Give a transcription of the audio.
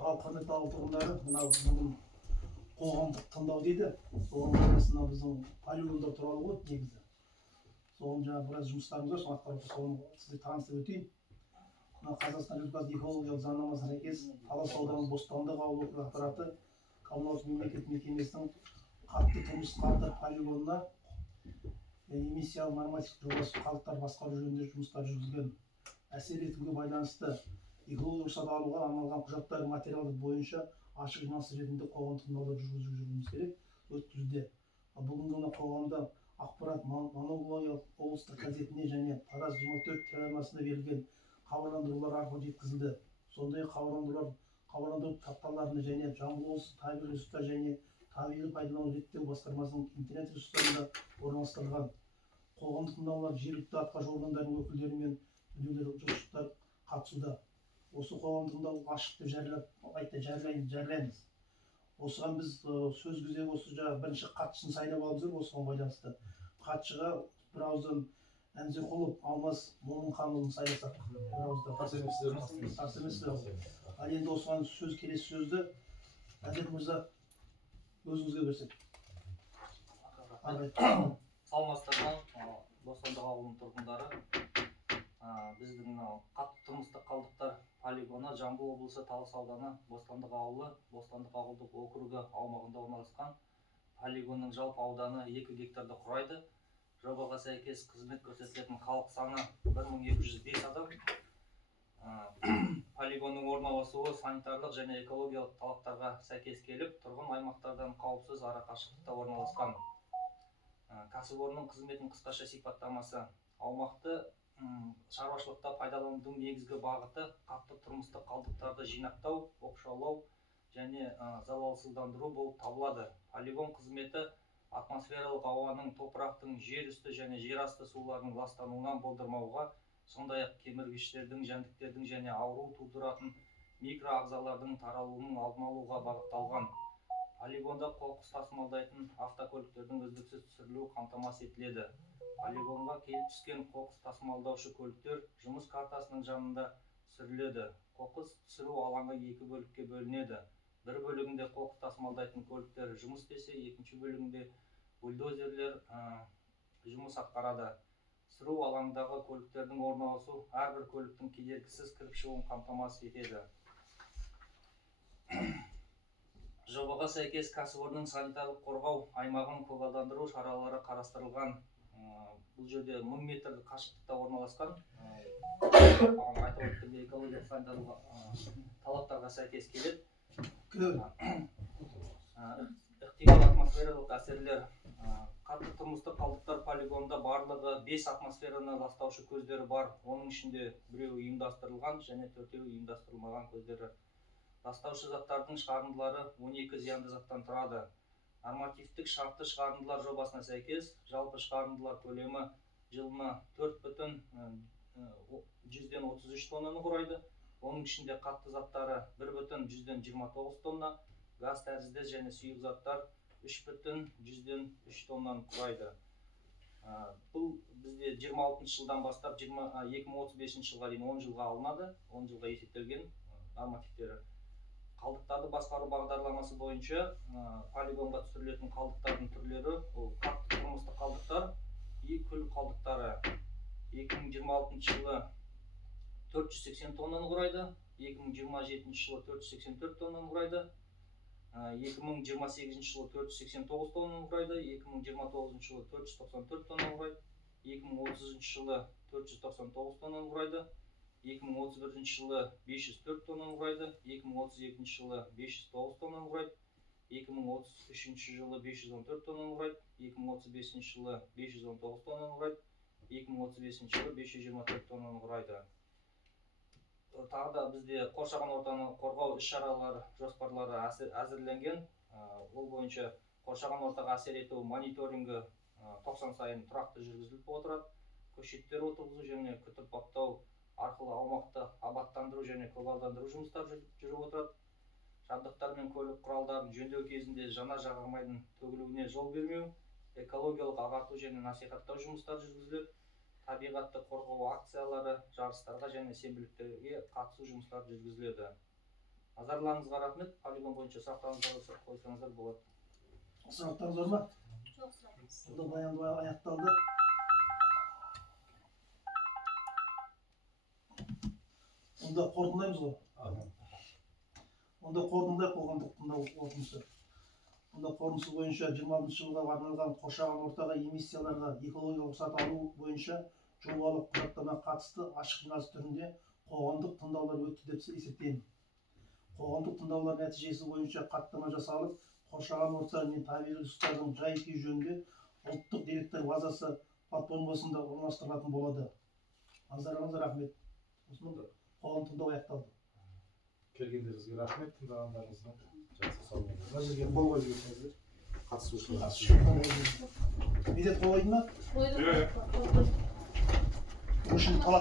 Құрметті ауыл тұрғындары, мынау бүгін қоғамдық тыңдау дейді. Соның аясында біздің полигондар туралы ғой негізі. Соның жаңа біраз жұмыстарымыз бар, соны сізге таныстырып өтейін. Мына Қазақстан Республикасы экологиялық заңнамасына сәйкес Талас ауданының Бостандық ауылы округ аппараты коммуналдық мемлекеттік мекемесінің қатты тұрмыстық қалдықтар полигонына эмиссиялық нормативтік жобасы қалдықтар басқару жөнінде жұмыстар жүргізген. Әсер етуге байланысты экологиялық рұқсат алуға арналған құжаттар материалдар бойынша ашық жиналыс ретінде қоғамдық тыңдаулар жүргізуіміз керек, өткізуде. Бүгінгі күні қоғамда ақпарат монологиялық облыстық газетіне және Тараз 24 телеарнасына берілген хабарландырулар арқылы жеткізілді. Сондай хабарландыру тақталарында және Жамбыл облысы табиғи ресурстар және табиғи пайдалану реттеу басқармасының интернет ресурстарында орналастырылған. Қоғамдық тыңдаулар жергілікті атқарушы органдарының өкілдері мен мүдделі жұртшылықтар қатысуда. Осы қоғамдық тыңдау ашық деп жариялаймыз. Осыған біз сөз кезегі осы бірінші қатысшыны сайлап аламыз, осыған байланысты. Қатысшыға бір ауыздан Әнзеқұлов Алмас Момынханұлын сайласақ. Қарсы емессіздер. Ал енді осыған келесі сөзді Әдет мырза өзіңізге берсек. Саламатсыздар, Бостандық ауылының тұрғындары. Біздің мынау қатты тұрмыстық қалдықтар полигоны Жамбыл облысы Талас ауданы Бостандық ауылдық округі аумағында орналасқан. Полигонның жалпы ауданы 2 гектарды құрайды. Жобаға сәйкес қызмет көрсетілетін халық саны 1205 адам. Полигонның орналасуы санитарлық және экологиялық талаптарға сәйкес келіп, тұрғын аймақтардан қауіпсіз арақашықтықта орналасқан. Кәсіпорынның қызметінің қысқаша сипаттамасы: аумақты шаруашылықта пайдаланудың негізгі бағыты қатты тұрмыстық қалдықтарды жинақтау, оқшаулау және залалсыздандыру болып табылады. Полигон қызметі атмосфералық ауаның, топырақтың, жер үсті және жер асты суларының ластануынан болдырмауға, сондай-ақ кеміргіштердің, жәндіктердің және ауру тудыратын микроағзалардың таралуының алдын алуға бағытталған. Полигонда қоқыс тасымалдайтын автокөліктердің үздіксіз түсірілуі қамтамасыз етіледі. Полигонға келіп түскен қоқыс тасымалдаушы көліктер жұмыс картасының жанында түсіріледі. Қоқыс түсіру алаңы 2 бөлікке бөлінеді. Бір бөлігінде қоқыс тасымалдайтын көліктер жұмыс істесе, екінші бөлігінде бульдозерлер жұмыс атқарады. Түсіру алаңындағы көліктердің орналасу әрбір көліктің кедергісіз кіріп шығуын қамтамасыз етеді. Жобаға сәйкес кәсіпорынның санитарлық қорғау аймағын көгалдандыру шаралары қарастырылған. Бұл жерде 1000 метр қашықтықта орналасқан. Айтып өткендей экологиялық санитарлық талаптарға сәйкес келеді. Ықтимал атмосфералық әсерлер: қатты тұрмыстық қалдықтар полигонында барлығы 5 атмосфераны ластаушы көздері бар. Оның ішінде біреуі ұйымдастырылған және 4-еуі ұйымдастырылмаған көздері. Ластаушы заттардың шығарындылары 12 зиянды заттан тұрады. Нормативтік шартты шығарындылар жобасына сәйкес жалпы шығарындылар көлемі жылына 4,33 тоннаны құрайды. Оның ішінде қатты заттары 1,29 тонна, газ тәріздес және сұйық заттар 3,3 тоннаны құрайды. Бұл бізде 26 жылдан бастап 2035 жылға дейін 10 жылға алынады, 10 жылға есептелген нормативтері. Қалдықтарды басқару бағдарламасы бойынша полигонға түсірілетін қалдықтардың түрлері: ол қатты тұрмыстық қалдықтар и күл қалдықтары. 2026 жылы 480 тоннаны құрайды, 2027 жылы 484 тоннаны құрайды, 2028 жылы 489 тоннаны құрайды, 2029 жылы 494 тоннаны құрайды, 2030 жылы 499 тоннаны құрайды, 2031 жылы 504 тоннаны құрайды, 2032 жылы 509 тоннаны құрайды, 2033 жылы 514 тоннаны құрайды, 2035 жылы 519 тоннаны құрайды, 2035 жылы 524 тоннаны құрайды. Тағы да бізде қоршаған ортаны қорғау іс-шаралары жоспарлары әзірленген. Ол бойынша қоршаған ортаға әсер ету мониторингі 90 сайын тұрақты жүргізіліп отырады. Көшеттер отырғызу және күтіп баптау арқылы аумақты абаттандыру және көгалдандыру жұмыстары жүріп отырады. Жабдықтар мен көлік құралдарын жөндеу кезінде жанар жағармайдың төгілуіне жол бермеу, экологиялық ағарту және насихаттау жұмыстары жүргізіледі. Табиғатты қорғау акциялары, жарыстарға және сенбіліктерге қатысу жұмыстары жүргізіледі. Назарларыңызға рахмет. Полигон бойынша сұрақтарыңызды қойсаңыздар болады. Сұрақтарыңыз бар ма? Жоқ сұрағымыз. Онда баяндама аяқталды. Онда қорытындаймыз ғой. Онда қорытындылайық қоғамдық тыңдау қорытындысы. Онда қорытындысы бойынша 26 жылға арналған қоршаған ортаға эмиссияларға экологиялық рұқсат алу бойынша жобалық құжаттама қатысты ашық жиналыс түрінде қоғамдық тыңдаулар өтті деп есептеймін. Қоғамдық тыңдаулар нәтижесі бойынша хаттама жасалып, қоршаған орта мен табиғи ресурстардың жай-күйі жөнінде ұлттық деректер базасы платформасында орналастырылатын болады. Назарларыңызға рахмет. Осының қоғам тыңдау аяқталды. Келгендеріңізге рахмет, тыңдағандарыңызға жақсы сау болыңыздар. Мына жерге қол қойып жіберсеңіздер, қатысушылар. Медет қойды ма? Қойдық. Үшін талап